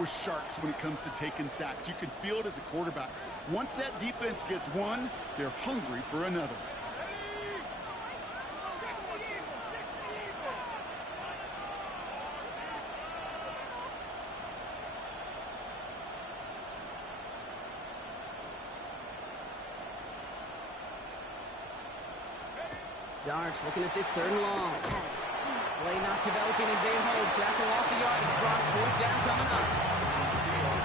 were sharks when it comes to taking sacks. You can feel it as a quarterback. Once that defense gets one, they're hungry for another. Darts looking at this 3rd and long. Play not developing as they hoped. So that's a loss of yardage. Brock 4th down coming up.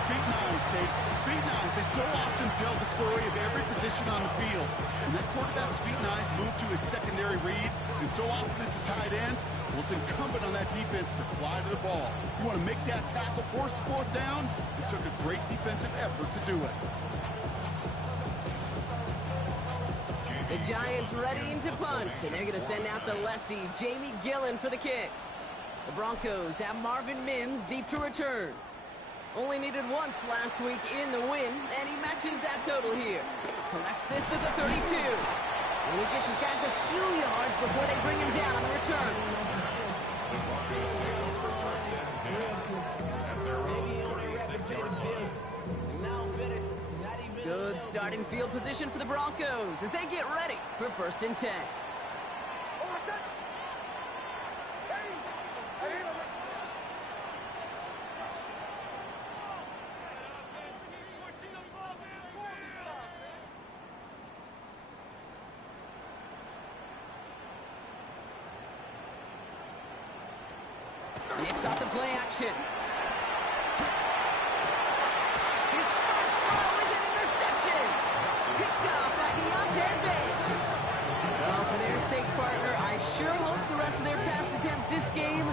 Feet and eyes, Kate. Feet and eyes. They so often tell the story of every position on the field. When that quarterback's feet and eyes move to his secondary read, and so often it's a tight end, well, it's incumbent on that defense to fly to the ball. You want to make that tackle, force 4th down? It took a great defensive effort to do it. The Giants readying to punt, and they're going to send out the lefty, Jamie Gillen, for the kick. The Broncos have Marvin Mims deep to return. Only needed once last week in the win, and he matches that total here. Collects this to the 32. And he gets his guys a few yards before they bring him down on the return. Good starting field position for the Broncos as they get ready for 1st and 10. Nicks off the play action. His first throw is an interception. Picked up by Deontay Bates. Well, for their sake, partner, I sure hope the rest of their pass attempts this game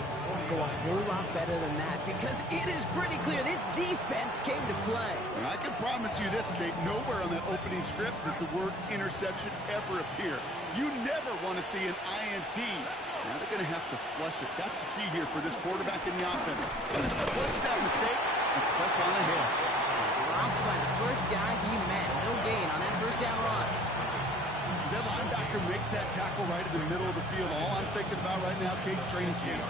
go a whole lot better than that, because it is pretty clear this defense came to play. And I can promise you this, Kate, nowhere on that opening script does the word interception ever appear. You never want to see an INT. Now they're going to have to flush it. That's the key here for this quarterback in the offense. Flush that mistake and press on ahead. Dropped by the first guy he met. No gain on that 1st down run. As that linebacker makes that tackle right in the middle of the field, all I'm thinking about right now, Kate's training camp.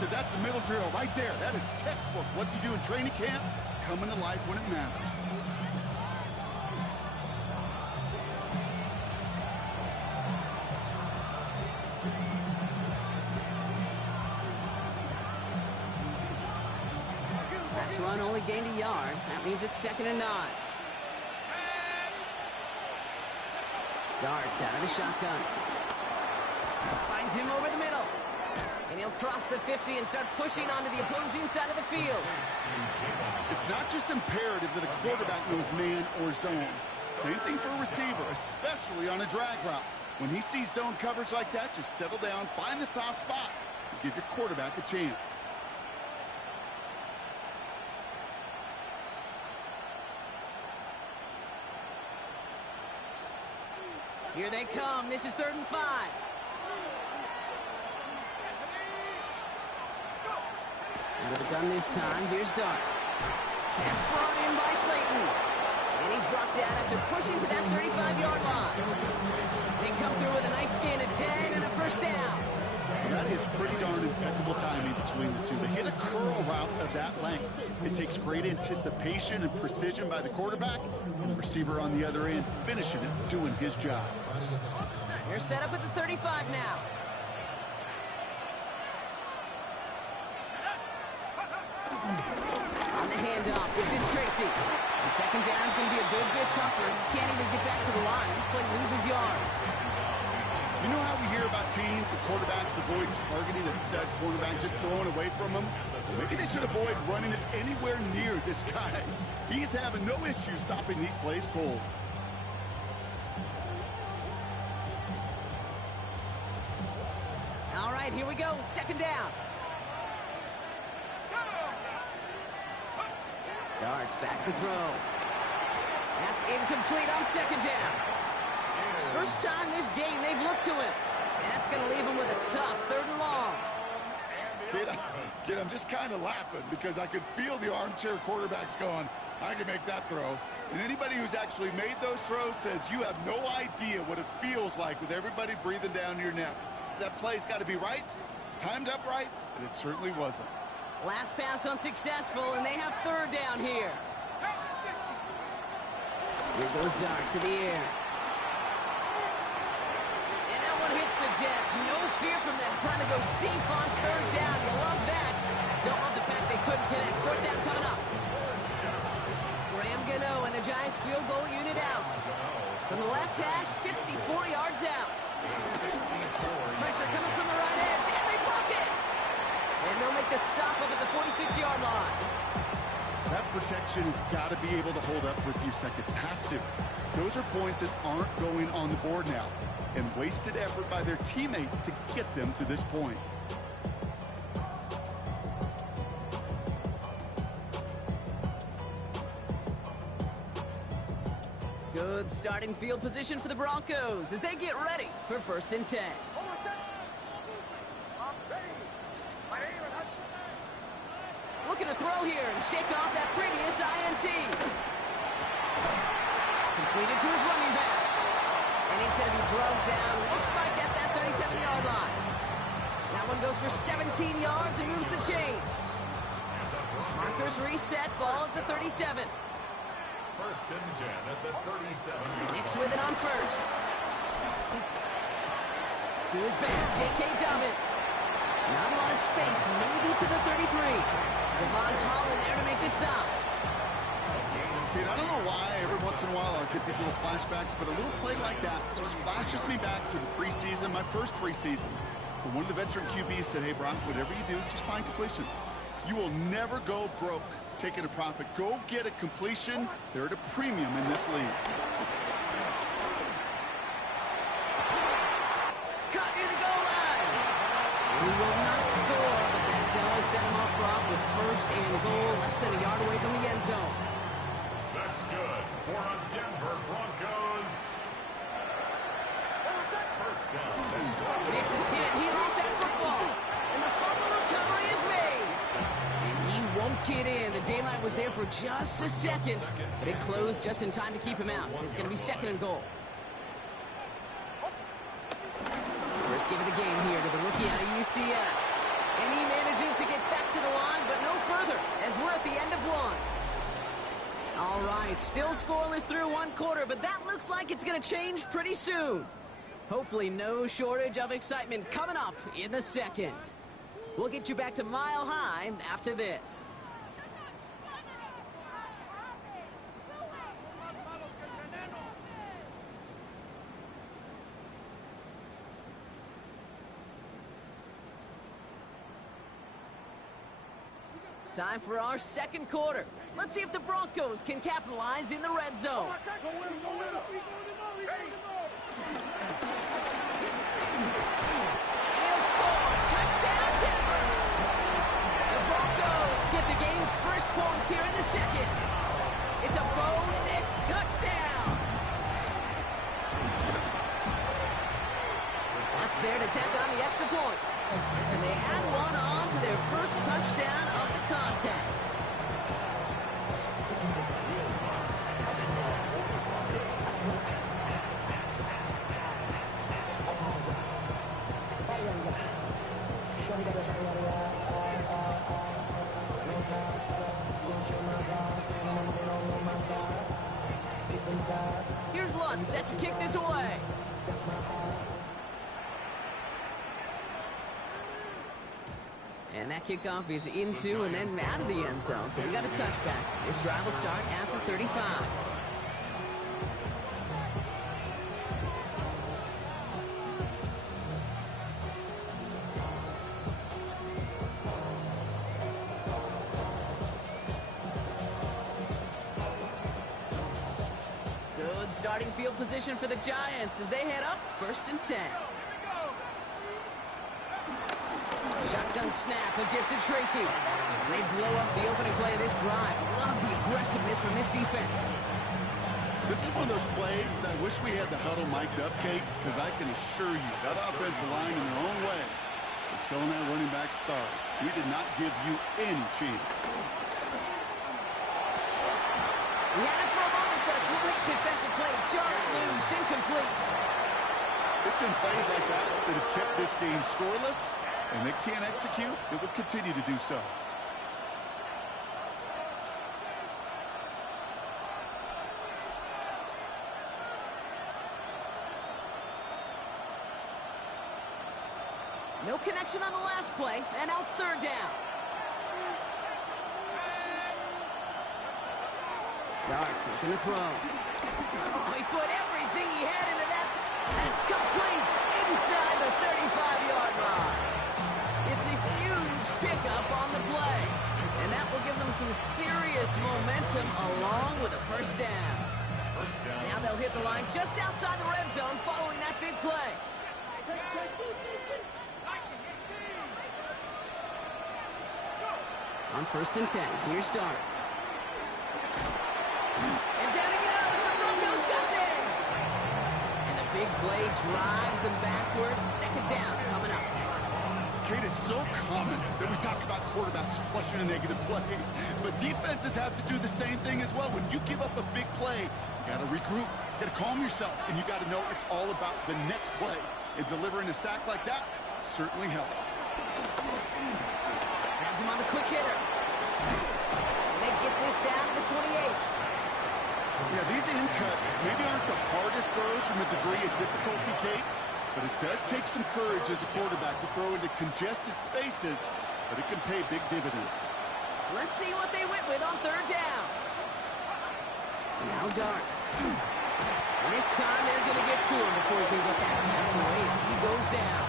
Because that's the middle drill right there. That is textbook. What you do in training camp, coming to life when it matters. This run only gained a yard. That means it's 2nd and 9. Darts out of the shotgun. Finds him over the middle. And he'll cross the 50 and start pushing onto the opposing side of the field. It's not just imperative that a quarterback knows man or zone. Same thing for a receiver, especially on a drag route. When he sees zone coverage like that, just settle down, find the soft spot, and give your quarterback a chance. Here they come. This is 3rd and 5. Out of the gun this time. Here's Darts. Pass brought in by Slayton. And he's brought down after pushing to that 35-yard line. They come through with a nice gain of 10 and a 1st down. That is pretty darn impeccable timing between the two. They hit a curl route of that length. It takes great anticipation and precision by the quarterback, and the receiver on the other end finishing it, doing his job. They're set up at the 35 now. On the handoff, this is Tracy. And 2nd down is going to be a good bit tougher. Can't even get back to the line. This play loses yards. You know how we hear about teams and quarterbacks avoid targeting a stud quarterback, just throwing away from him? Maybe they should avoid running it anywhere near this guy. He's having no issue stopping these plays cold. All right, here we go. 2nd down. Darts back to throw. That's incomplete on 2nd down. First time this game they've looked to him. And that's going to leave him with a tough 3rd and long. Kid, I'm just kind of laughing because I could feel the armchair quarterbacks going, I can make that throw. And anybody who's actually made those throws says you have no idea what it feels like with everybody breathing down your neck. That play's got to be right, timed up right, and it certainly wasn't. Last pass unsuccessful, and they have 3rd down. touchdown here. Here goes Dart to the air. And that one hits the deck. No fear from them trying to go deep on third down. You love that. Don't love the fact they couldn't connect. Fourth down coming up. Graham Gano and the Giants field goal unit out. From the left hash, 54 yards out. Pressure coming from the right edge, and they block it! And they'll make the stop up at the 46-yard line. That protection has got to be able to hold up for a few seconds. Has to. Those are points that aren't going on the board now. And wasted effort by their teammates to get them to this point. Good starting field position for the Broncos as they get ready for 1st and 10. Looking to throw here and shake off that previous INT. Completed to his running back. And he's going to be drugged down, looks like at that 37-yard line. That one goes for 17 yards and moves the chains. Markers reset, ball at the 37. 1st and 10 at the 37. Nix with it on first. To his back, J.K. Dobbins. Not a lot of space, maybe to the 33. Devon Holland there to make the stop. Kid, I don't know why every once in a while I'll get these little flashbacks, but a little play like that just flashes me back to the preseason, my first preseason. And one of the veteran QBs said, hey, Brock, whatever you do, just find completions. You will never go broke taking a profit. Go get a completion. They're at a premium in this league. Cut near the goal line. He will not score, but that does set him up Brock with 1st and goal, less than a yard away from the end zone. That's good for a Denver Broncos. 1st down. Nix is hit. He lost that football. And the fumble recovery is made. And he won't get in. The daylight was there for just a second, but it closed just in time to keep him out. It's going to be 2nd and goal. First give of the game here to the rookie out of UCF. And he manages to get back to the line, but no further, as we're at the end of one. All right, still scoreless through 1 quarter, but that looks like it's going to change pretty soon. Hopefully no shortage of excitement coming up in the 2nd. We'll get you back to Mile High after this. Time for our 2nd quarter. Let's see if the Broncos can capitalize in the red zone. He'll score. Touchdown, Denver. The Broncos get the game's first points here in the 2nd. It's a Bo Nix touchdown. That's there to tack on the extra point. And they add one on to their first touchdown of the contest. Here's Lutz set to kick this away. And that kickoff is into and then out of the end zone. So we got a touchback. This drive will start at the 35. Good starting field position for the Giants as they head up 1st and 10. Shotgun snap, a gift to Tracy. And they blow up the opening play of this drive. Love the aggressiveness from this defense. This is one of those plays that I wish we had the huddle mic'd up, Kate, because I can assure you that offensive line in their own way is telling that running back, sorry, we did not give you any chance. He had it for a moment, but a great defensive play to jar it loose, incomplete. It's been plays like that that have kept this game scoreless, and they can't execute. It will continue to do so. No connection on the last play, and now it's third down. Darts looking to throw. Oh, he put everything he had into that. That's complete inside the 35-yard line. It's a huge pickup on the play. And that will give them some serious momentum along with a first down. Now they'll hit the line just outside the red zone following that big play. On 1st and 10, here's Darts. And down he goes. The Broncos got there. And the big play drives them backwards. Second down coming up. Kate, it's so common that we talk about quarterbacks flushing a negative play, but defenses have to do the same thing as well. When you give up a big play, you got to regroup, you got to calm yourself, and you got to know it's all about the next play. And delivering a sack like that certainly helps. Has him on the quick hitter. And they get this down to the 28. Yeah, these in cuts maybe aren't the hardest throws from a degree of difficulty, Kate, but it does take some courage as a quarterback to throw into congested spaces, but it can pay big dividends. Let's see what they went with on third down. Now Darts. And this time they're going to get to him before he can get that pass away as he goes down.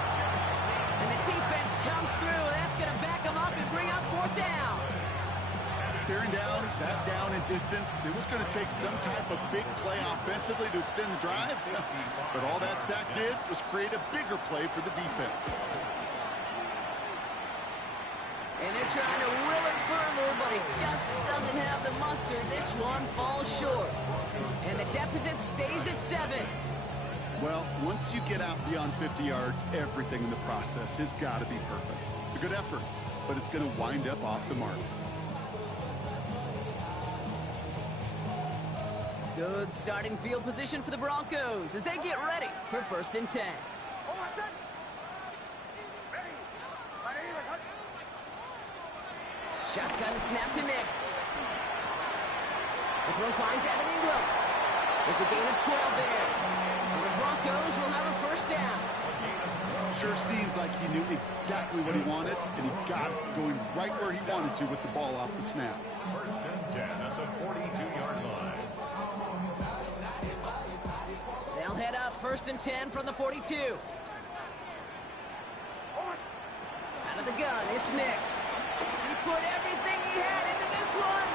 And the defense comes through, and that's going to back him up and bring up fourth down. Staring down, that down in distance, it was going to take some type of big play offensively to extend the drive. But all that sack did was create a bigger play for the defense. And they're trying to will it further, but it just doesn't have the mustard. This one falls short. And the deficit stays at 7. Well, once you get out beyond 50 yards, everything in the process has got to be perfect. It's a good effort, but it's going to wind up off the mark. Good starting field position for the Broncos as they get ready for 1st and 10. Shotgun snap to Nix. The throw finds Evan Ingram. It's a gain of 12 there. And the Broncos will have a first down. Sure seems like he knew exactly what he wanted, and he got it going right where he wanted to with the ball off the snap. 1st and 10 at the 42-yard line. They'll head up 1st and 10 from the 42. Out of the gun, it's Nix. He put everything he had into this one.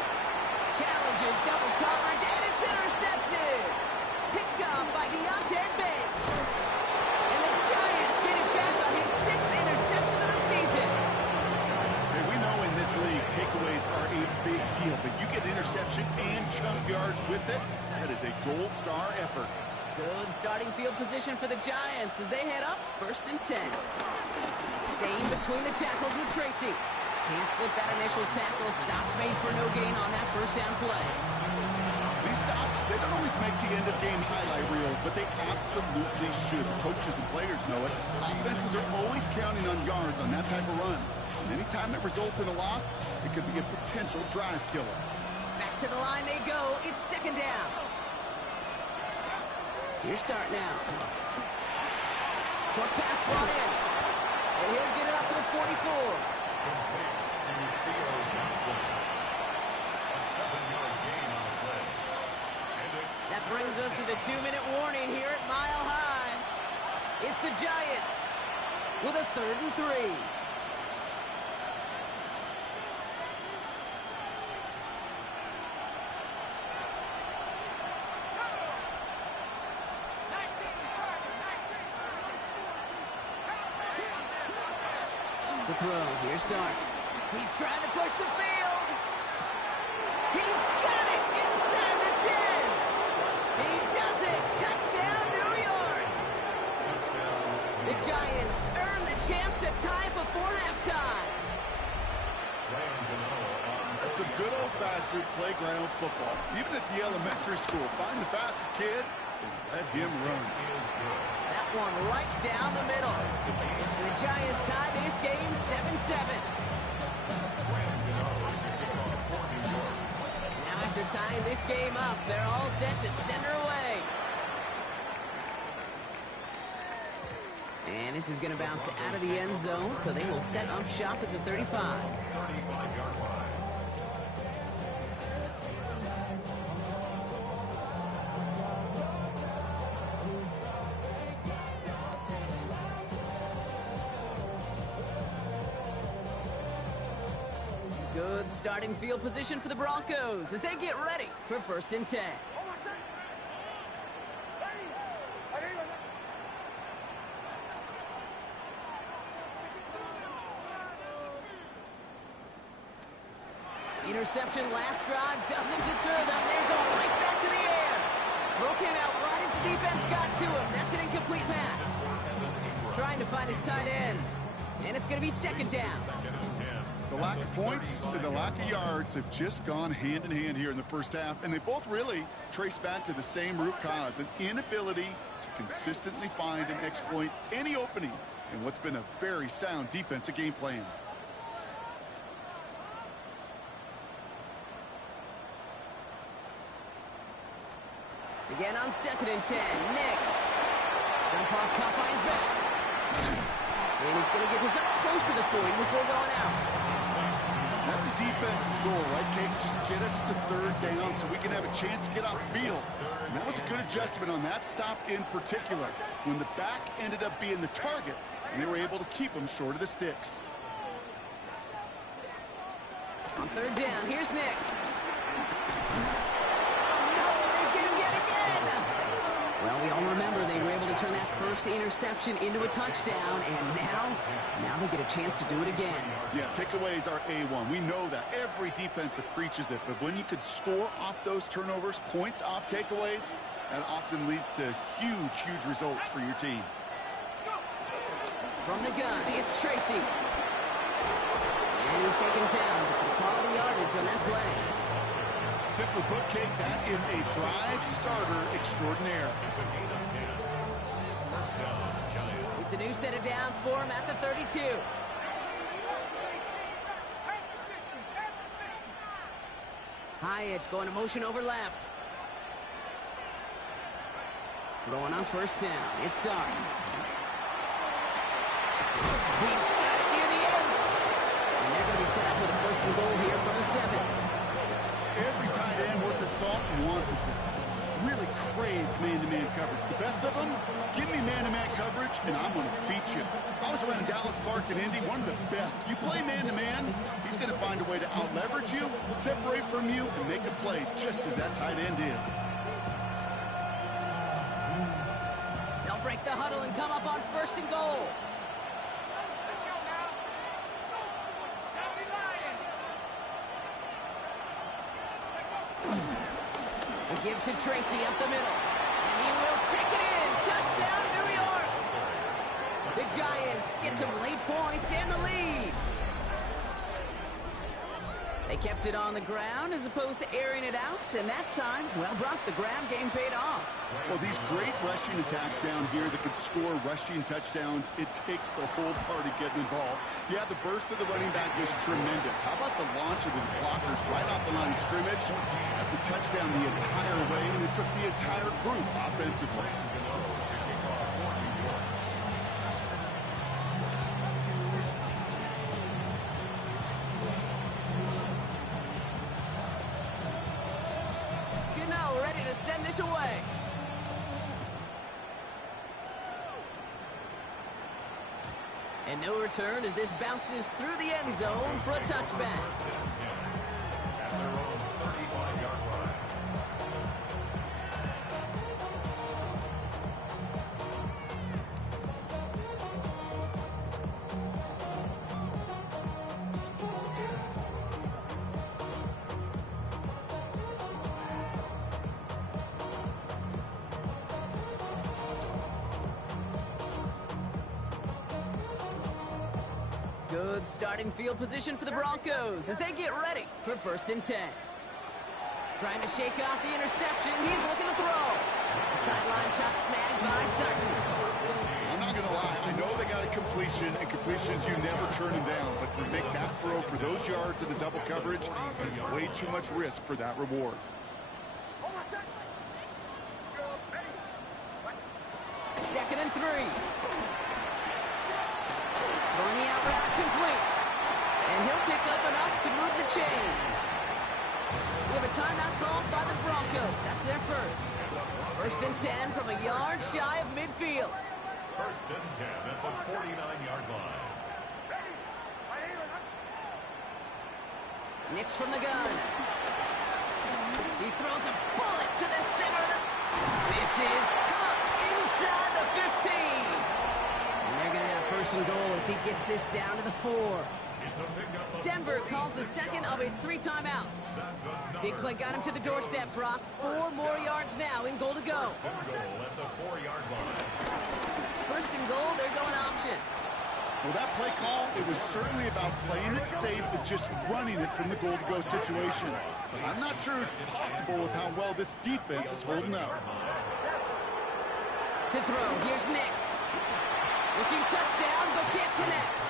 Challenges double coverage, and it's intercepted. Picked up by Deontay Banks. And the Giants get it back on his 6th interception of the season. Hey, we know in this league, takeaways are a big deal, but you get interception and chunk yards with it. That is a gold star effort. Good starting field position for the Giants as they head up 1st and 10. Staying between the tackles with Tracy. Can't slip that initial tackle. Stops made for no gain on that first down play. These stops, they don't always make the end-of-game highlight reels, but they absolutely should. Coaches and players know it. Offenses are always counting on yards on that type of run. And anytime it results in a loss, it could be a potential drive killer. Back to the line they go. It's 2nd down. Here's start now. Short pass brought in. And he'll get it up to the 44. Complete to Theo Johnson. A 7-yard gain on the play. And it's That brings us to the 2-minute warning here at Mile High. It's the Giants with a 3rd and 3. To throw, here's Darts. He's trying to push the field. He's got it inside the 10. He does it. Touchdown, New York. The Giants earn the chance to tie before halftime. That's some good old-fashioned playground football. Even at the elementary school, find the fastest kid and let him run. That one right down the middle. And the Giants tie this game 7-7. Now after tying this game up, they're all set to send her away. And this is going to bounce out of the end zone, so they will set up shop at the 35. 35-yard line. Good starting field position for the Broncos as they get ready for 1st and 10. Interception last drive doesn't deter them. They're going right back to the air. Throw came out right as the defense got to him. That's an incomplete pass. Trying to find his tight end. And it's going to be 2nd down. The lack of points and the lack of yards have just gone hand in hand here in the first half, and they both really trace back to the same root cause, an inability to consistently find and exploit any opening in what's been a very sound defensive game plan. Again on 2nd and 10. Nix. Jump off, caught by his back. And he's going to get this up close to the 40 before going out. That's a defense's goal, right, Kate? Just get us to 3rd down so we can have a chance to get off the field. And that was a good adjustment on that stop in particular, when the back ended up being the target, and they were able to keep him short of the sticks. On 3rd down, here's Nix. No, they get him yet again. Well, we all remember they were able to turn that first interception into a touchdown, and now they get a chance to do it again. Yeah, takeaways are A1. We know that. Every defense preaches it, but when you could score off those turnovers, points off takeaways, that often leads to huge results for your team. From the gun, it's Tracy. And he's taken down. It's a quality yardage on that play. Simply put, Kate, that is a drive starter extraordinaire. It's a new set of downs for him at the 32. Hyatt going to motion over left. Throwing on 1st down. It starts. He's got it near the end. And they're going to be set up with a 1st and goal here from the 7. Every tight end worth the salt wanted this. Really craved man-to-man coverage. The best of them, give me man-to-man coverage, and I'm going to beat you. I was around Dallas Clark and Indy, one of the best. You play man-to-man, he's going to find a way to out-leverage you, separate from you, and make a play just as that tight end did. They'll break the huddle and come up on 1st and goal. A give to Tracy up the middle. And he will take it in. Touchdown, New York. The Giants get some late points and the lead. They kept it on the ground as opposed to airing it out. And that time, well, Brock, the ground game paid off. Well, these great rushing attacks down here that could score rushing touchdowns, it takes the whole party getting involved. Yeah, the burst of the running back was tremendous. How about the launch of his blockers right off the line of scrimmage? That's a touchdown the entire way, and it took the entire group offensively. Ready to send this away. And no return as this bounces through the end zone for a touchback. At their own 35-yard line. Good starting field position for the Broncos as they get ready for 1st and 10. Trying to shake off the interception. He's looking to throw. The sideline shot snagged by Sutton. I'm not going to lie. I know they got a completion, and completions, you never turn them down. But to make that throw for those yards in the double coverage, there's way too much risk for that reward. 2nd and 3. Throwing the out route complete. And he'll pick up enough to move the chains. We have a timeout called by the Broncos. That's their first. First and 10 from a yard shy of midfield. First and 10 at the 49-yard line. Nix from the gun. He throws a bullet to the center. This is caught inside the 15. And they're going to have first and goal as he gets this down to the 4. Denver calls the second of its 3 timeouts. Big play got him to the doorstep, Brock. 4 more yards now in goal to go. First and goal at the 4-yard line. First and goal, they're going option. Well, that play call, it was certainly about playing it safe but just running it from the goal-to-go situation. But I'm not sure it's possible with how well this defense is holding up. To throw, here's Nix. Looking touchdown, but can't connect.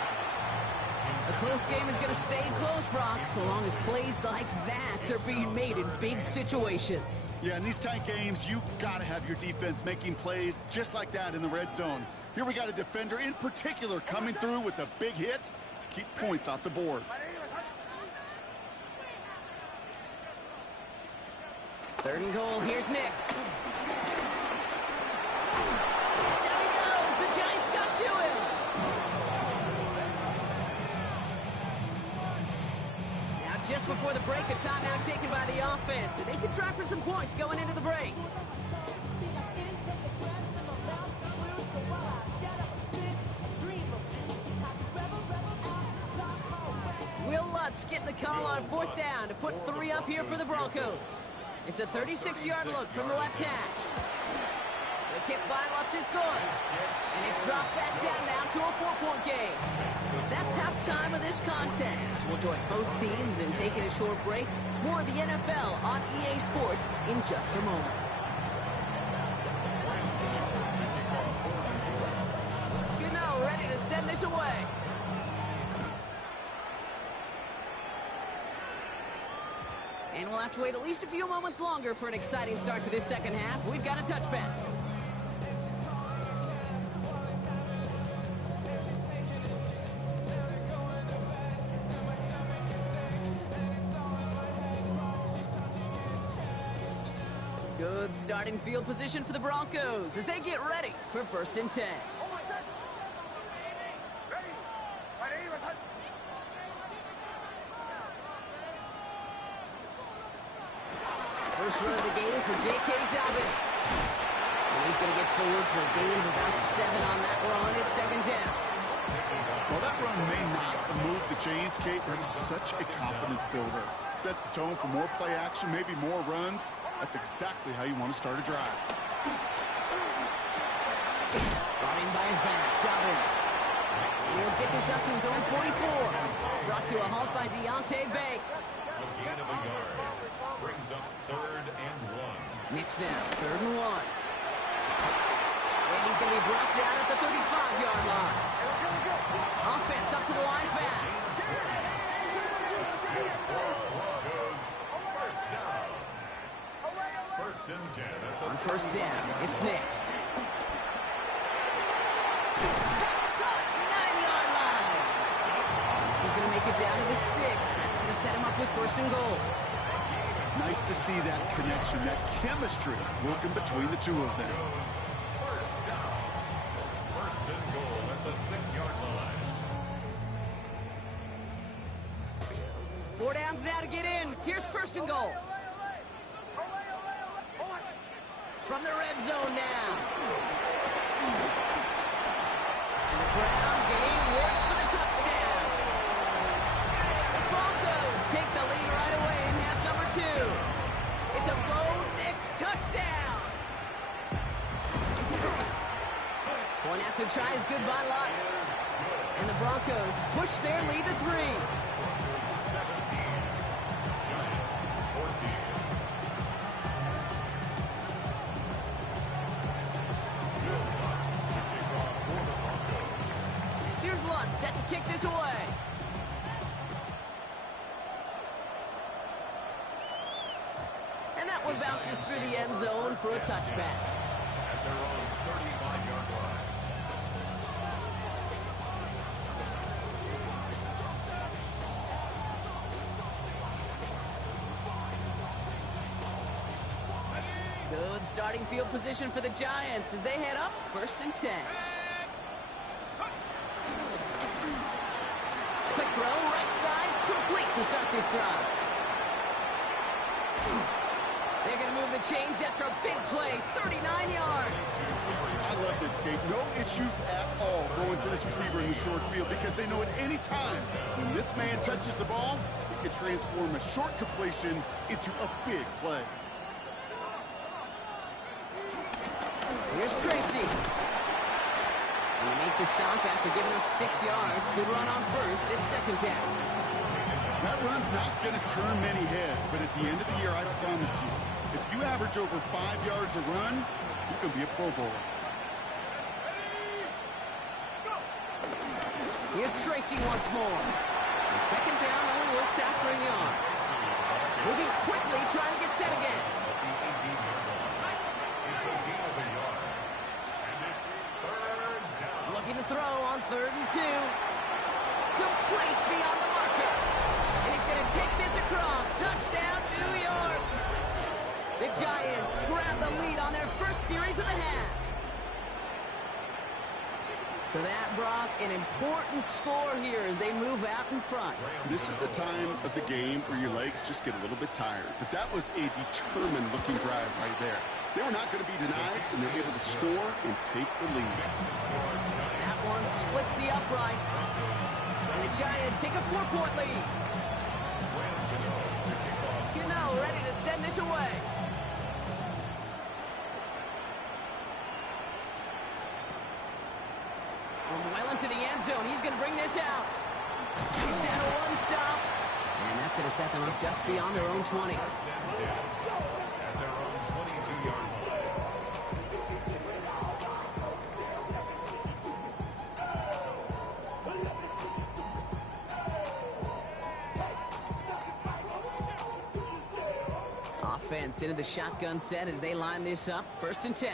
The close game is going to stay close, Brock, so long as plays like that are being made in big situations. Yeah, in these tight games, you got to have your defense making plays just like that in the red zone. Here we got a defender in particular coming through with a big hit to keep points off the board. Third and goal, here's Nix. Down he goes, the Giants got to him. Now just before the break, a timeout taken by the offense. And they can try for some points going into the break. Will Lutz getting the call on 4th down to put 3 up here for the Broncos. It's a 36-yard look from the left hash. The kick by Lutz is good. And it's dropped back down now to a 4-point game. That's halftime of this contest. We'll join both teams in taking a short break. More of the NFL on EA Sports in just a moment. Gano ready to send this away. And we'll have to wait at least a few moments longer for an exciting start to this second half. We've got a touchback. Good starting field position for the Broncos as they get ready for first and 10. First run of the game for J.K. Dobbins. And he's going to get forward for a gain of about 7 on that run. It's second down. Well, that run may not move the chains, Kate. That is such a confidence builder. Sets the tone for more play action, maybe more runs. That's exactly how you want to start a drive. Brought in by his back, Dobbins. He'll get this up to his own 44. Brought to a halt by Deontay Banks. A gain of a yard. Brings up 3rd and 1. Nix now, 3rd and 1. And he's going to be brought down at the 35-yard line. Offense up to the line fast. First down. First and 10 at the On first down, it's Nix. Pass caught, 9-yard line. This is going to make it down to the 6. That's going to set him up with first and goal. Nice to see that connection, that chemistry working between the two of them. First down. First and goal at the 6-yard line. 4 downs now to get in. Here's first and goal. From the red zone now. And the ground game works for the touchdown. The Broncos take the lead right away in half number 2. It's a Bo Nix touchdown. One after tries good by Lutz. And the Broncos push their lead to 3. 17. Giants 14. Here's Lutz set to kick this away. And that one bounces through the end zone for a touchback. At their own 35-yard line. Good starting field position for the Giants as they head up 1st and 10. Quick throw, right side, complete to start this drive. They're going to move the chains after a big play, 39 yards. I love this, Kate. No issues at all going to this receiver in the short field because they know at any time when this man touches the ball, it can transform a short completion into a big play. Here's Tracy. And they make the stop after giving up 6 yards. Good run on first. It's 2nd down. That run's not going to turn many heads, but at the end of the year, I promise you, if you average over 5 yards a run, you can be a Pro Bowler. Here's Tracy once more. And 2nd down only works out for a yard. Moving quickly, trying to get set again. It's a gain of a yard. And it's 3rd down. Looking to throw on 3rd and 2. Complete beyond the marker. And he's going to take this across. Touchdown, New York. The Giants grab the lead on their first series of the half. So that, Brock, an important score here as they move out in front. This is the time of the game where your legs just get a little bit tired. But that was a determined-looking drive right there. They were not going to be denied, and they were able to score and take the lead. That one splits the uprights. And the Giants take a 4-point lead. Gano ready to send this away. From well into the end zone, he's going to bring this out. He's at a 1 stop. And that's going to set them up just beyond their own 20. At their own 22-yard line. Offense into the shotgun set as they line this up. 1st and 10.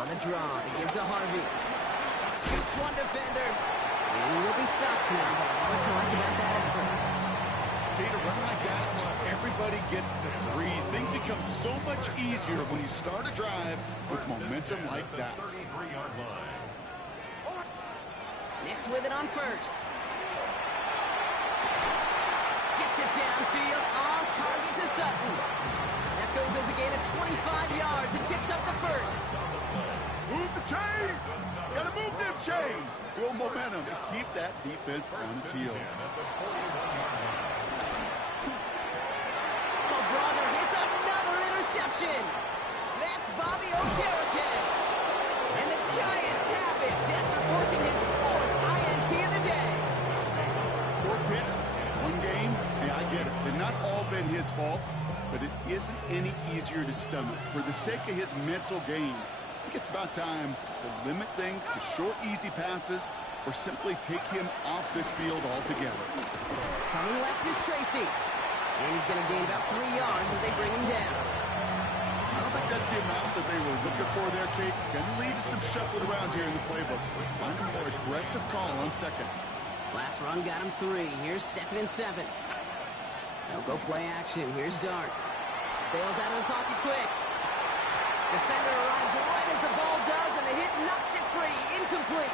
On the draw, he gives a Harvey. Shoots one defender. And he will be stopped now, but what you like about that effort? Kate, a run like that, just everybody gets to breathe. Things become so much easier when you start a drive with momentum like that. 33-yard line. Nix with it on 1st. Gets it downfield, on target to Sutton. That goes as a gain of 25 yards and picks up the 1st. Move the chains! Gotta move them chains! Build momentum and keep that defense on its heels. Oh, brother, it's another interception. That's Bobby Okereke. And the Giants have it after forcing his 4th INT of the day. 4 picks, 1 game. Yeah, I get it. They've not all been his fault, but it isn't any easier to stomach. For the sake of his mental game, I think it's about time to limit things to short, easy passes or simply take him off this field altogether. Coming left is Tracy. And he's going to gain about 3 yards as they bring him down. I don't think that's the amount that they were looking for there, Kate. Going to lead to some shuffling around here in the playbook. Find a more aggressive call on 2nd. Last run got him 3. Here's 2nd and 7. They'll go play action. Here's Dart. Bails out of the pocket quick. Defender arrives right as the ball does, and the hit knocks it free. Incomplete.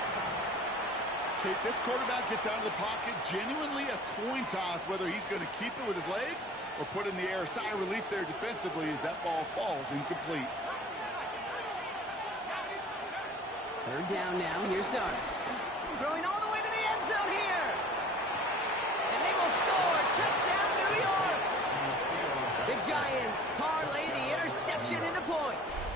Kate, this quarterback gets out of the pocket. Genuinely a coin toss whether he's going to keep it with his legs or put in the air. Sigh of relief there defensively as that ball falls incomplete. 3rd down now. Here's Dart. Throwing all the way to the end zone here. And they will score. Touchdown, New York. The Giants parlay the interception into points.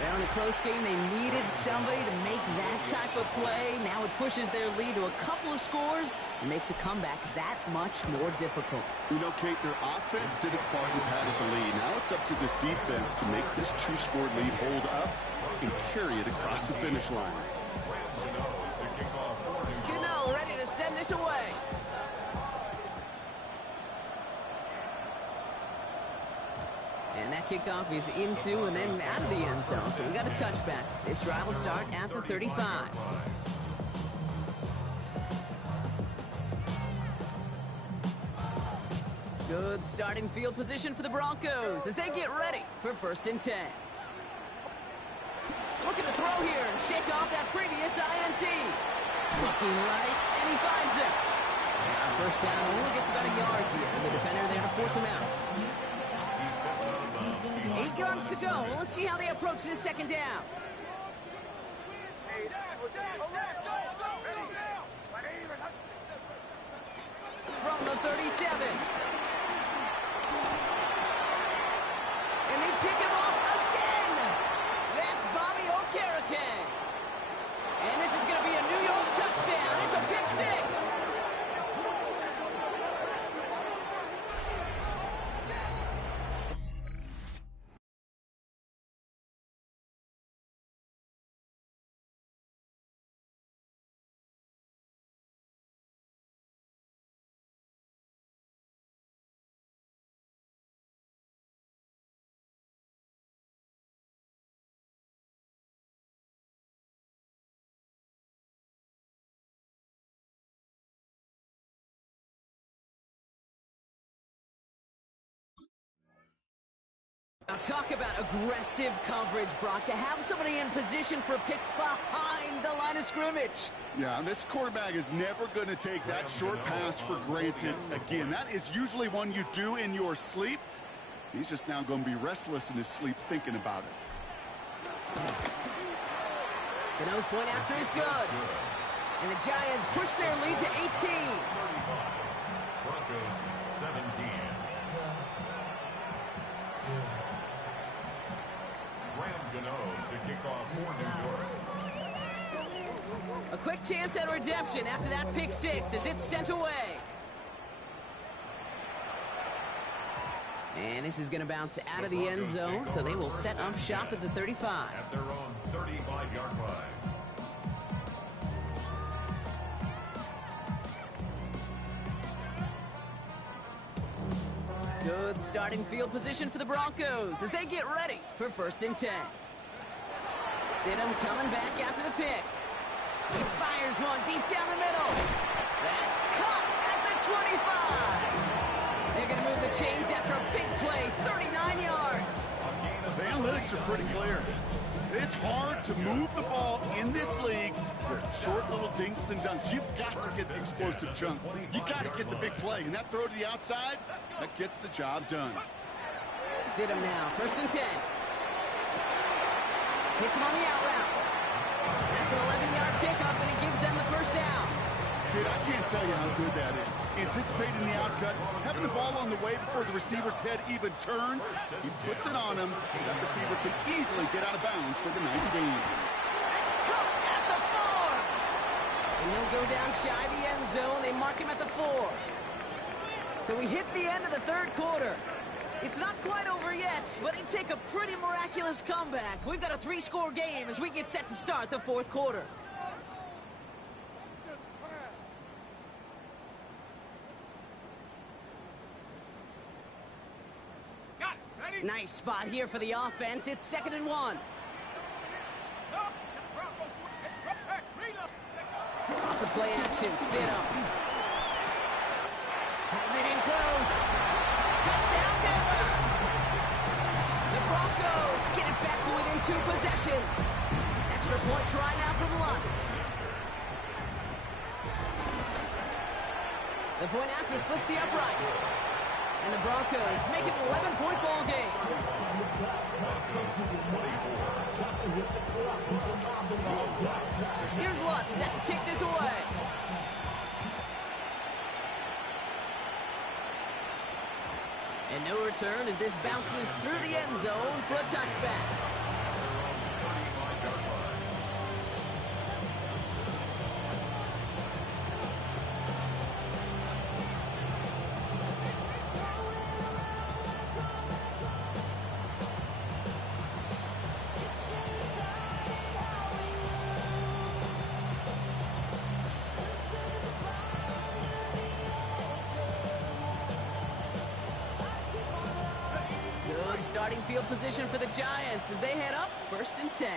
They're in a close game. They needed somebody to make that type of play. Now it pushes their lead to a couple of scores and makes a comeback that much more difficult. You know, Kate, their offense did its part and padded the lead. Now it's up to this defense to make this 2-score lead hold up and carry it across the finish line. Gano ready to send this away. And that kickoff is into and then out of the end zone. So we got a touchback. This drive will start at the 35. Good starting field position for the Broncos as they get ready for 1st and 10. Looking to throw here and shake off that previous INT. Looking right, and he finds it. Yeah, 1st down only gets about a yard here. The defender there to force him out. 8 yards to go. Let's see how they approach this 2nd down. From the 37. And they pick him off again. That's Bobby Okereke. And this is going to be a New York touchdown. It's a pick 6. Now talk about aggressive coverage, Brock, to have somebody in position for a pick behind the line of scrimmage. Yeah, this quarterback is never going to take that short pass for granted again. That is usually one you do in your sleep. He's just now going to be restless in his sleep thinking about it. The nose point after is good. And the Giants push their lead to 18. Broncos 17. To kick off 4th and York. A quick chance at redemption after that pick 6 as it's sent away. And this is going to bounce out of the end zone, so they will set up shop at the 35. At their own 35-yard line. Good starting field position for the Broncos as they get ready for 1st and 10. Stidham coming back after the pick. He fires one deep down the middle. That's caught at the 25. They're going to move the chains after a big play, 39 yards. The analytics are pretty clear. It's hard to move the ball in this league with short little dinks and dunks. You've got to get the explosive chunk. You got to get the big play. And that throw to the outside, that gets the job done. Stidham now, 1st and 10. Hits him on the out route. That's an 11-yard pickup, and it gives them the 1st down. Kid, I can't tell you how good that is. Anticipating the outcut, having the ball on the way before the receiver's head even turns. He puts it on him, so that receiver can easily get out of bounds for the nice gain. That's caught at the 4. And he'll go down shy of the end zone. They mark him at the 4. So we hit the end of the 3rd quarter. It's not quite over yet, but it'd take a pretty miraculous comeback. We've got a 3-score game as we get set to start the 4th quarter. Nice spot here for the offense. It's 2nd and 1. Off the play action, Stidham. Has it in close. Touchdown Denver! The Broncos get it back to within 2 possessions. Extra point try now from Lutz. The point after splits the upright. And the Broncos make it an 11-point ball game. Here's Lutz set to kick this away. And no return as this bounces through the end zone for a touchback. Starting field position for the Giants as they head up 1st and 10.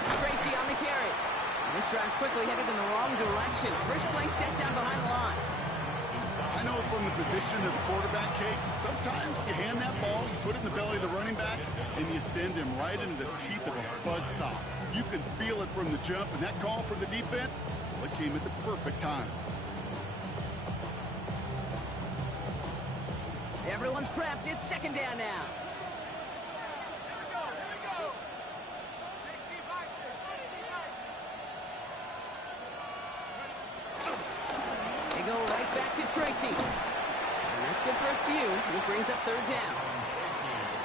It's Tracy on the carry. This drive's quickly headed in the wrong direction. First play set down behind the line. I know from the position of the quarterback, Kate, sometimes you hand that ball, you put it in the belly of the running back, and you send him right into the teeth of a buzzsaw. You can feel it from the jump, and that call from the defense, well, it came at the perfect time. Everyone's prepped. It's second down now. They go right back to Tracy. And that's good for a few. It brings up third down.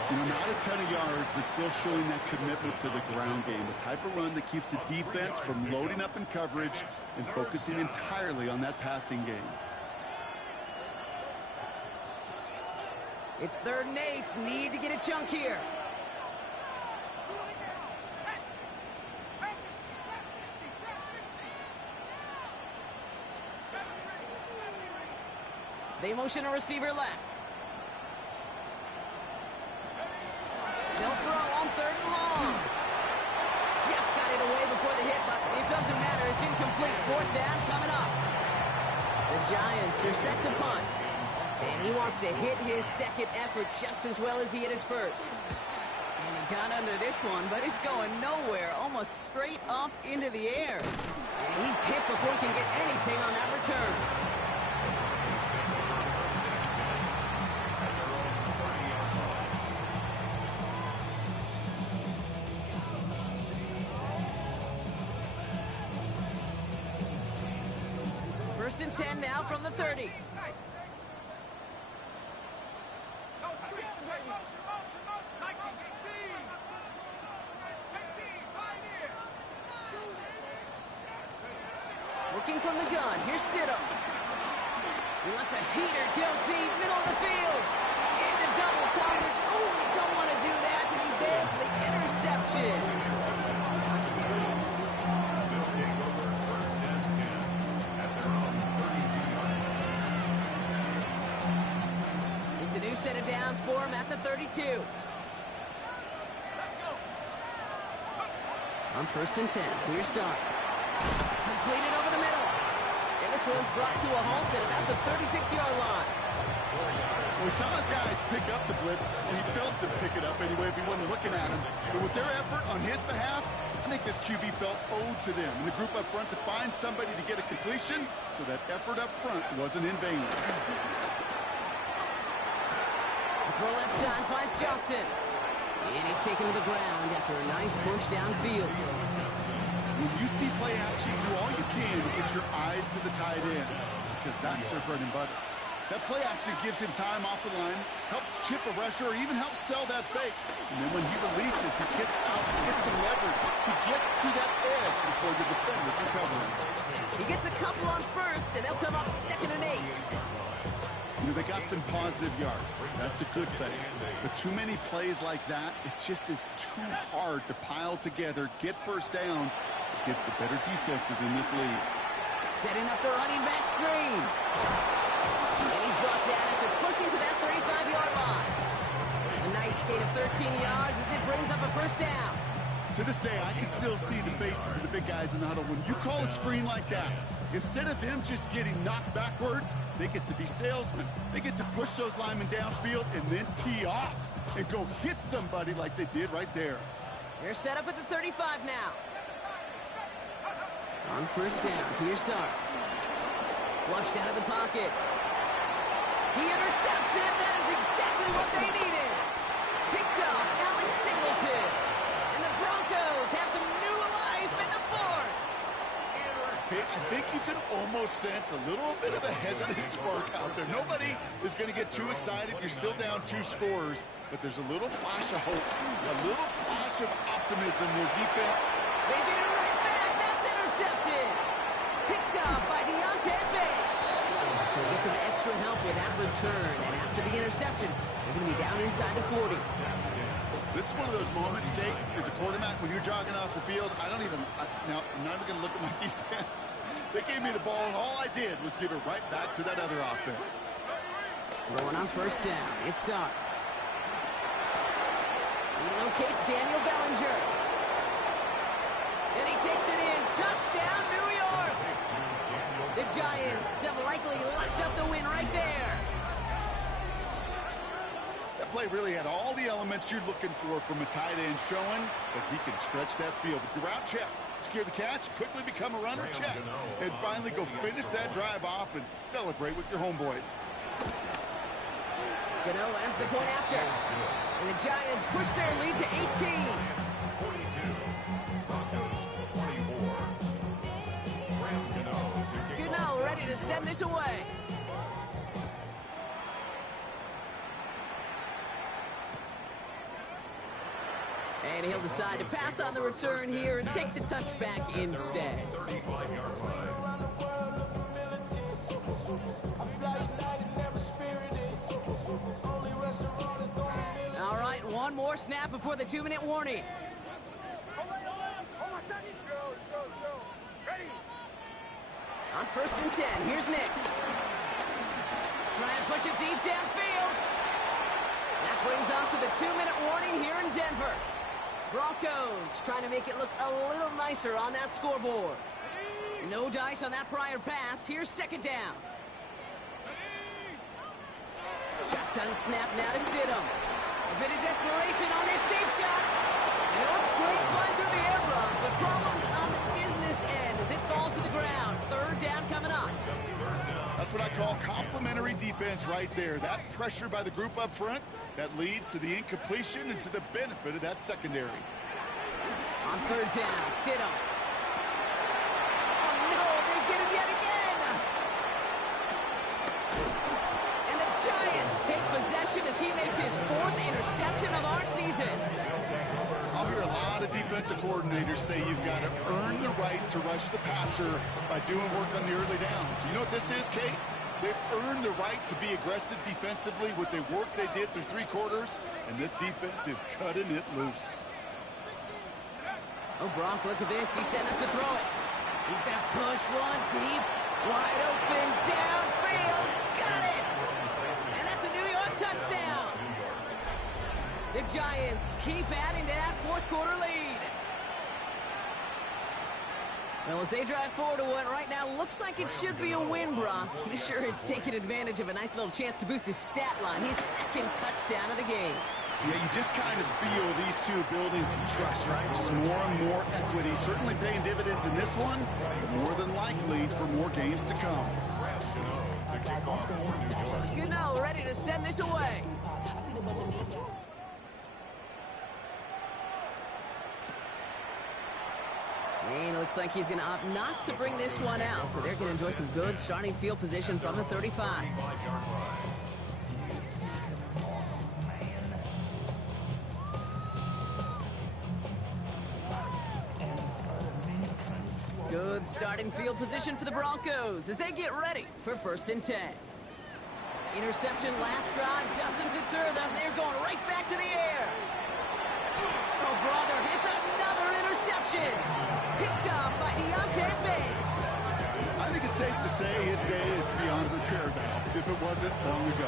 You know, not a ton of yards, but still showing that commitment to the ground game. The type of run that keeps the defense from loading up in coverage and focusing entirely on that passing game. It's 3rd and 8. Need to get a chunk here. They motion a receiver left. They'll throw on 3rd and long. Just got it away before the hit, but it doesn't matter. It's incomplete. 4th down coming up. The Giants are set to punt. And he wants to hit his second effort just as well as he hit his first. And he got under this one, but it's going nowhere, almost straight up into the air. And he's hit before he can get anything on that return. First and 10 now from the 30. Working from the gun. Here's Stidham. He lets a heater go deep, middle of the field. Into double coverage. Ooh, don't want to do that. And he's there for the interception. They'll take over 1st and 10 at their own 32-yard line. It's a new set of downs for him at the 32. On 1st and 10, here's Starks. Completed over the middle. And this one's brought to a halt at about the 36-yard line. Well, we saw his guys pick up the blitz, and he felt to pick it up anyway if he wasn't looking at him. But with their effort on his behalf, I think this QB felt owed to them and the group up front to find somebody to get a completion, so that effort up front wasn't in vain. The throw left side finds Johnson. And he's taken to the ground after a nice push downfield. When you see play action, do all you can to get your eyes to the tight end, because that's their bread and butter. That play action gives him time off the line, helps chip a rusher, or even helps sell that fake. And then when he releases, he gets out, gets some leverage. He gets to that edge before the defender can cover him. He gets a couple on first, and they'll come up 2nd and 8. You know, they got some positive yards. That's a good thing. But too many plays like that, it just is too hard to pile together, get first downs against the better defenses in this league. Setting up the running back screen. And he's brought down after pushing to that 35-yard line. A nice gain of 13 yards as it brings up a 1st down. To this day, I can still see the faces of the big guys in the huddle. When you call a screen like that, instead of them just getting knocked backwards, they get to be salesmen. They get to push those linemen downfield and then tee off and go hit somebody like they did right there. They're set up at the 35 now. On 1st down, here's Starks. Flushed out of the pocket. He intercepts it. That is exactly what they needed. Picked up Alex Singleton. And the Broncos have some new life in the 4th. I think you can almost sense a little bit of a hesitant spark out there. Nobody is going to get too excited. You're still down 2 scores, but there's a little flash of hope, a little flash of optimism where defense. They get it right back. That's intercepted. Picked up by Deontay Bates. So he gets some extra help with that return. And after the interception, they're going to be down inside the 40. This is one of those moments, Kate, as a quarterback, when you're jogging off the field, now, I'm not even going to look at my defense. They gave me the ball, and all I did was give it right back to that other offense. Going on 1st down, it starts. He locates Daniel Bellinger. And he takes it in, Touchdown, New York! The Giants have likely locked up the win right there. That play really had all the elements you're looking for from a tight end, showing that he can stretch that field. With your route check, secure the catch, quickly become a runner, check, and finally go finish that drive off and celebrate with your homeboys. Gano ends the point after. And the Giants push their lead to 18. 42. Broncos 24. Gano ready to send this away. And he'll decide to pass on the return here and take the touchback instead. 35-yard line. All right, one more snap before the 2-minute warning. On 1st and 10, here's Nix. Trying to push it deep downfield. That brings us to the 2-minute warning here in Denver. Broncos trying to make it look a little nicer on that scoreboard. No dice on that prior pass. Here's 2nd down. Shotgun snap now to Stidham. A bit of desperation on this deep shot. And it looks great flying through the air, Brock, but problems on the business end as it falls to the ground. 3rd down coming up. That's what I call complimentary defense right there. That pressure by the group up front, that leads to the incompletion and to the benefit of that secondary. On 3rd down, Stidham. Oh, no, they get him yet again. And the Giants take possession as he makes his 4th interception of our season. I'll hear a lot of defensive coordinators say you've got to earn the right to rush the passer by doing work on the early downs. You know what this is, Kate? They've earned the right to be aggressive defensively with the work they did through 3 quarters, and this defense is cutting it loose. Oh, Brock, look at this. He's setting up to throw it. He's going to push one deep, wide open, downfield. Got it! And that's a New York touchdown. The Giants keep adding to that 4th quarter lead. Well, as they drive forward to what right now looks like it should be a win, Brock. He sure is taking advantage of a nice little chance to boost his stat line. His 2nd touchdown of the game. Yeah, you just kind of feel these two building some trust, right? Just more and more equity. Certainly paying dividends in this one, but more than likely for more games to come. Gano ready to send this away. And it looks like he's going to opt not to bring this one out. So they're going to enjoy some good starting field position from the 35. Good starting field position for the Broncos as they get ready for 1st and 10. Interception last drive doesn't deter them. They're going right back to the air. Oh, brother, it's another interception. Picked up by Deontay Banks. I think it's safe to say his day is beyond repair now, if it wasn't long ago.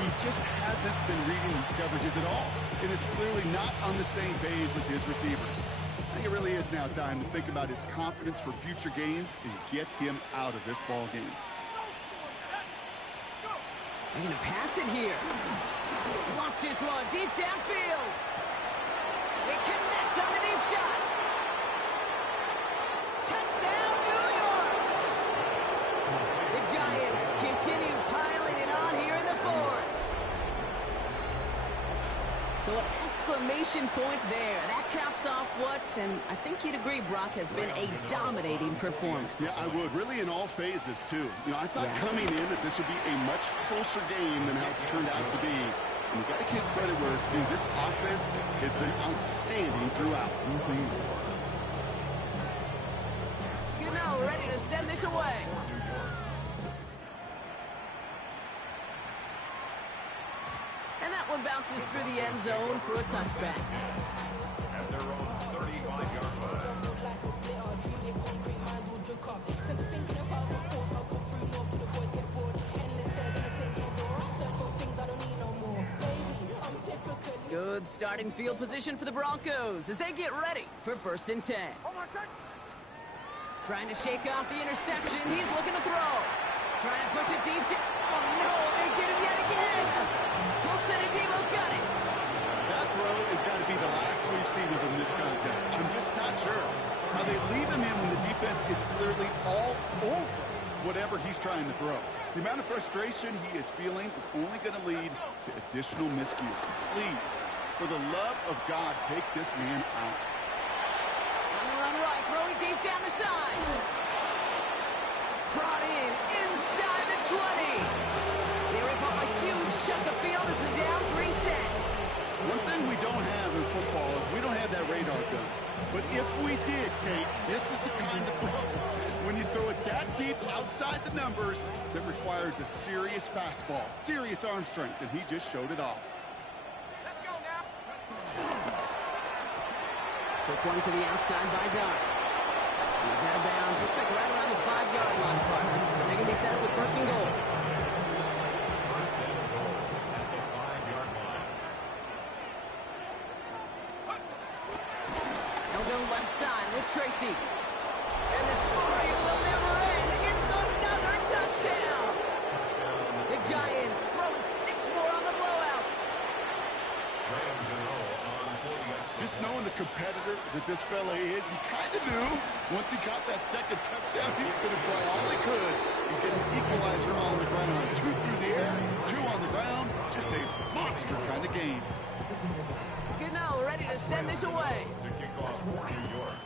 He just hasn't been reading these coverages at all, and it's clearly not on the same page with his receivers. I think it really is now time to think about his confidence for future games and get him out of this ball game. They're going to pass it here. Launches one deep downfield. They connect on the deep shot. Touchdown, New York! The Giants continue piling it on here in the 4th. So an exclamation point there. That caps off what, and I think you'd agree, Brock, has been a dominating performance. Yeah, I would. Really in all phases, too. You know, I thought coming in that this would be a much closer game than how it's turned out to be. And you've got to give credit where it's due. This offense has been outstanding throughout. Gano ready to send this away. And that one bounces through the end zone for a touchback. At their own 35-yard line. Good starting field position for the Broncos as they get ready for 1st and 10. Trying to shake off the interception. He's looking to throw. Trying to push it deep down. Oh, no, they get him yet again. Debo's got it. That throw has got to be the last we've seen of him this contest. I'm just not sure how they leave him in when the defense is clearly all over whatever he's trying to throw. The amount of frustration he is feeling is only going to lead to additional miscues. Please, for the love of God, take this man out. On the run right, throwing deep down the side. Brought in inside the 20. They rip off a huge chunk of field as the downs reset. One thing we don't have in football is we don't have that radar gun. But if we did, Kate, this is the kind of throw when you throw it that deep outside the numbers that requires a serious fastball, serious arm strength, and he just showed it off. Let's go now. Quick one to the outside by Dart. He's out of bounds. Looks like right around the 5-yard line, partner. So they're going to be set up with first and goal. First and goal at the 5-yard line. They'll go left side with Tracy. And the scoring will never end. It's another touchdown. The Giants throwing 6 more on the blowout. Just knowing the competitor that this fella is, he kind of knew once he got that second touchdown, he was going to try all he could and get his equalizer on the ground. 2 through the air, 2 on the ground. Just a monster kind of game. Good now, we're ready to send this away. To kick off for New York.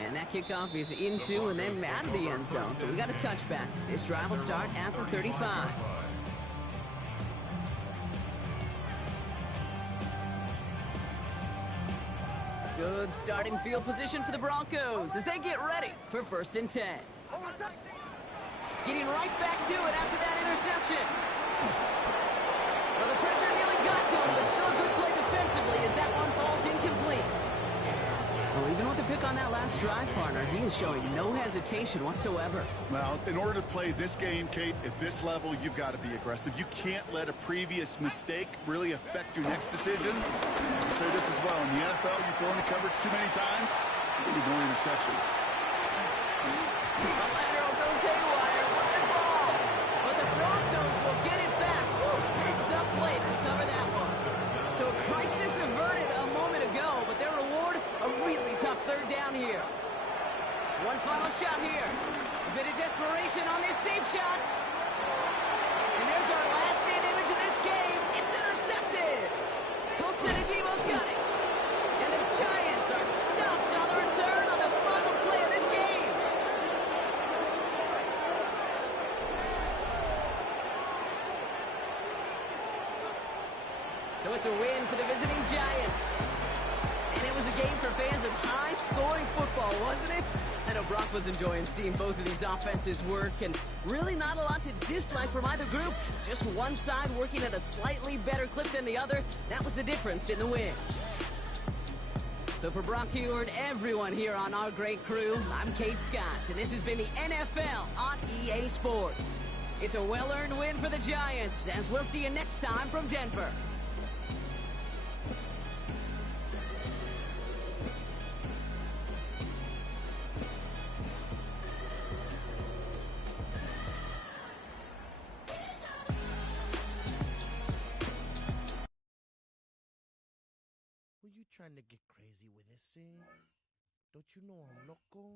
And that kickoff is into and then out of the end zone. So we got a touchback. This drive will start at the 35. Good starting field position for the Broncos as they get ready for 1st and 10. Getting right back to it after that interception. Well, the pressure nearly got to him, but still a good play defensively as that one falls incomplete. Well, even with the pick on that last drive, partner, he is showing no hesitation whatsoever. Well, in order to play this game, Kate, at this level, you've got to be aggressive. You can't let a previous mistake really affect your next decision. I say this as well. In the NFL, you throw into coverage too many times, you need more interceptions. The lateral goes haywire. Live ball. But the Broncos will get it back. Woo, heads up play to recover that one. So a crisis averted a moment ago, but their reward, a really tough 3rd down here. One final shot here. A bit of desperation on this deep shot. And there's our last stand image of this game. It's intercepted. Debo's got it. And the Giants are stopped on the return on the final play of this game. So it's a win for the visiting Giants. And it was a game for fans of high-scoring football, wasn't it? I know Brock was enjoying seeing both of these offenses work, and really not a lot to dislike from either group. Just one side working at a slightly better clip than the other. That was the difference in the win. So for Brock Hugher and everyone here on our great crew, I'm Kate Scott, and this has been the NFL on EA Sports. It's a well-earned win for the Giants, as we'll see you next time from Denver. Were you trying to get crazy with this, eh? Don't you know I'm loco?